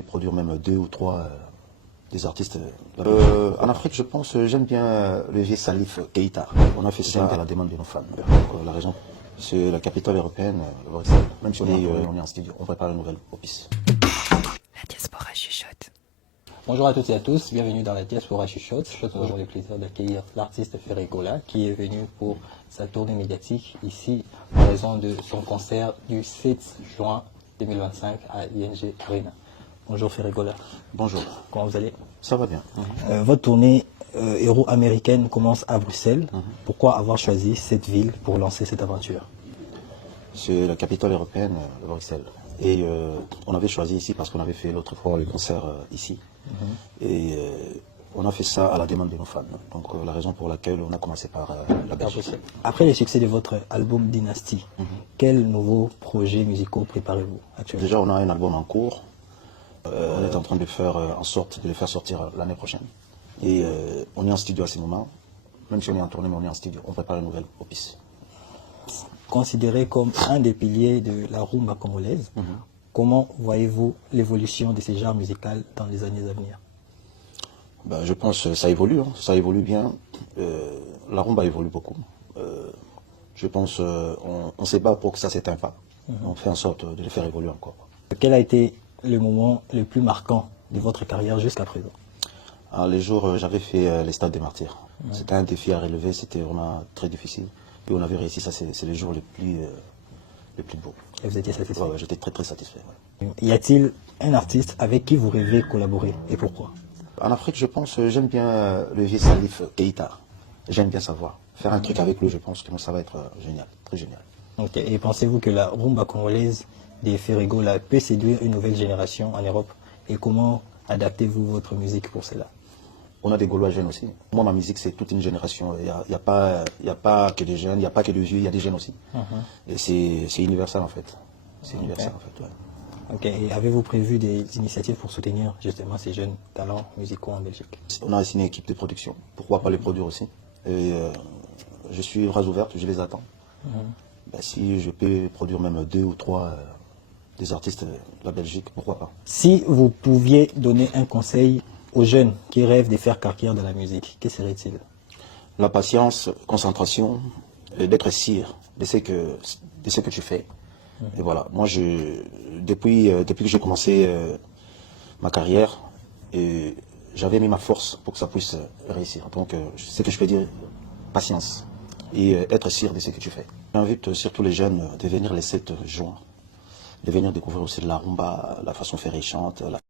Produire même deux ou trois des artistes. En Afrique, je pense, j'aime bien le vieux Salif Keïta. On a fait ça à la demande de nos fans. La raison, c'est la capitale européenne, Bruxelles. Même si on est en studio, on prépare une nouvelle opus. La diaspora chuchote. Bonjour à toutes et à tous, bienvenue dans la diaspora chuchote. Nous avons le plaisir d'accueillir l'artiste Ferregola qui est venu pour sa tournée médiatique ici en raison de son concert du 7 juin 2025 à ING Arena. Bonjour Ferregola. Bonjour. Comment vous allez? Ça va bien. Votre tournée héros américaine commence à Bruxelles. Pourquoi avoir choisi cette ville pour lancer cette aventure? C'est la capitale européenne, Bruxelles. Et on avait choisi ici parce qu'on avait fait l'autre fois le concert ici. Et on a fait ça à la demande de nos fans. Donc la raison pour laquelle on a commencé par la Belgique. Après le succès de votre album Dynasty, quels nouveaux projets musicaux préparez-vous actuellement? Déjà, on a un album en cours. On est en train de faire en sorte de le faire sortir l'année prochaine. Et on est en studio à ce moment. Même si on est en tournée, mais on est en studio. On prépare une nouvelle opus. Considéré comme un des piliers de la rumba congolaise, comment voyez-vous l'évolution de ces genres musicaux dans les années à venir? Ben, je pense que ça évolue, ça évolue bien. La rumba évolue beaucoup. Je pense on se bat pour que ça ne s'éteigne pas. On fait en sorte de le faire évoluer encore. Quel a été le moment le plus marquant de votre carrière jusqu'à présent? Alors, les jours, j'avais fait les Stades des Martyrs. C'était un défi à relever, c'était vraiment très difficile. Et on avait réussi, ça c'est les jours les plus beaux. Et vous étiez satisfait? Ouais, j'étais très très satisfait. Ouais. Y a-t-il un artiste avec qui vous rêvez collaborer et pourquoi? En Afrique, je pense, j'aime bien le vieux Salif Keïta. J'aime bien savoir. Faire un truc avec lui, je pense que ça va être génial, très génial. Ok. Et pensez-vous que la rumba congolaise des Ferregola peut séduire une nouvelle génération en Europe? Et comment adaptez-vous votre musique pour cela? On a des Gaulois jeunes aussi. Moi, ma musique, c'est toute une génération. Il n'y a pas que des jeunes, il n'y a pas que des vieux, il y a des jeunes aussi. Et c'est universel en fait. C'est universel en fait, ouais. Ok. Et avez-vous prévu des initiatives pour soutenir justement ces jeunes talents musicaux en Belgique? On a assigné une équipe de production. Pourquoi pas les produire aussi? Et je suis bras ouverts, je les attends. Ben, si je peux produire même deux ou trois des artistes de la Belgique, pourquoi pas? Si vous pouviez donner un conseil aux jeunes qui rêvent de faire carrière dans la musique, que serait-il? La patience, concentration, d'être sûr de ce que tu fais. Et voilà, moi, depuis que j'ai commencé ma carrière, j'avais mis ma force pour que ça puisse réussir. Donc, ce que je peux dire, patience et être sûr de ce que tu fais. J'invite surtout les jeunes de venir les 7 juin, de venir découvrir aussi la rumba, la façon faire et chante.